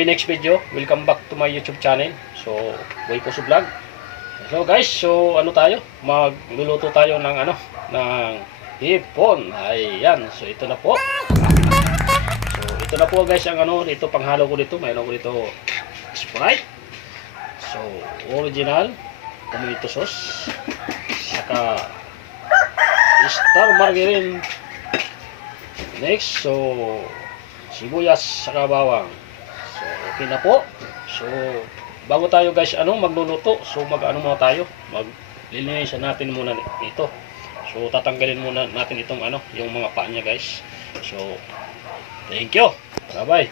my next video. Welcome back to my YouTube channel. So, Boy Puso Vlog. So guys, so ano tayo? Magluluto tayo ng ng hipon. Ayan. So ito na po. So ito na po guys ang dito panghalo ko dito. Mayroon ko dito Sprite. So original tomato sauce. Saka Star margarine. Next, so sibuyas saka bawang. So okay na po. So bago tayo guys magluluto, so muna tayo. Maglilinisan natin muna ito. So tatanggalin muna natin itong yung mga paa niya guys. So thank you. Bye-bye.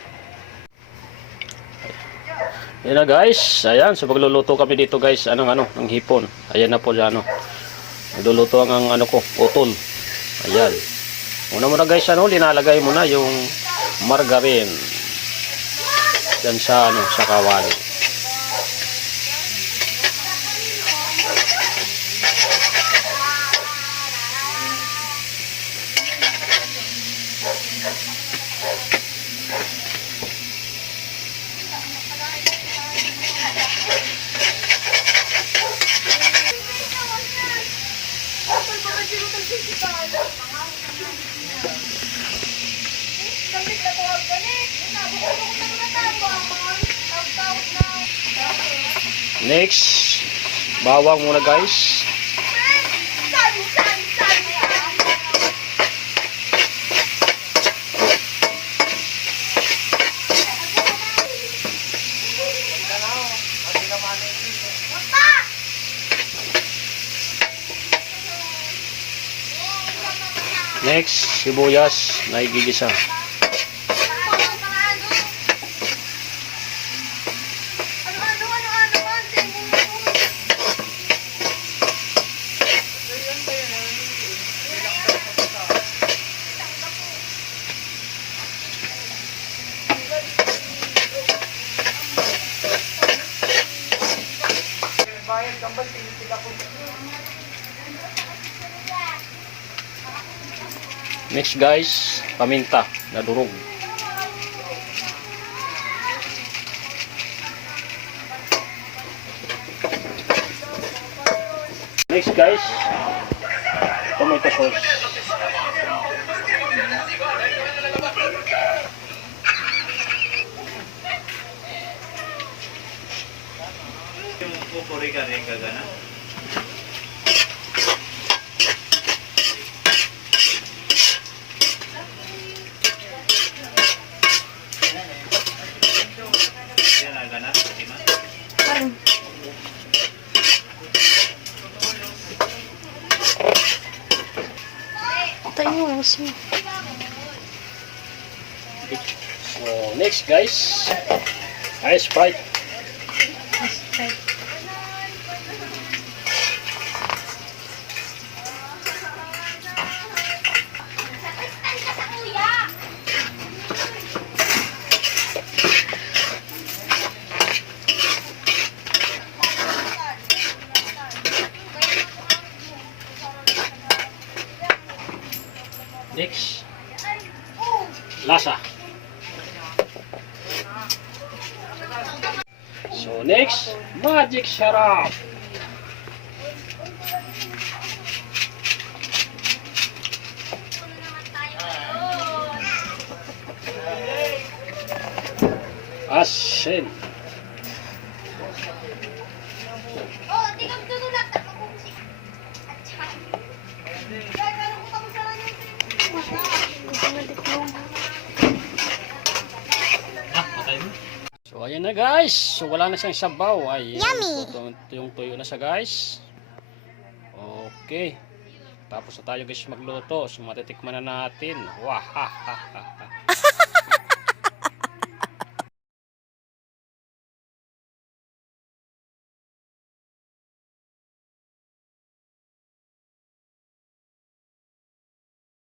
Yan na guys. Ayan, so magluluto kami dito guys ng hipon. Ayan na po magluluto ang ko, utol. Ayan. Una guys linalagay muna yung margarine yan sa sa kawali. Next, bawang muna guys. Next, sibuyas na igigisa. Next guys, paminta na durog. Next guys, tomato sauce. Yung pupuri-reka gana. So next guys, Sprite. Next, lasa. So next, magic syrup. Asin. So ayan na guys. So wala na siyang sabaw. Ay, yummy. Yung tuyo na siya guys. Okay. Tapos na tayo guys magluto. So matitikman na natin. Wahahaha.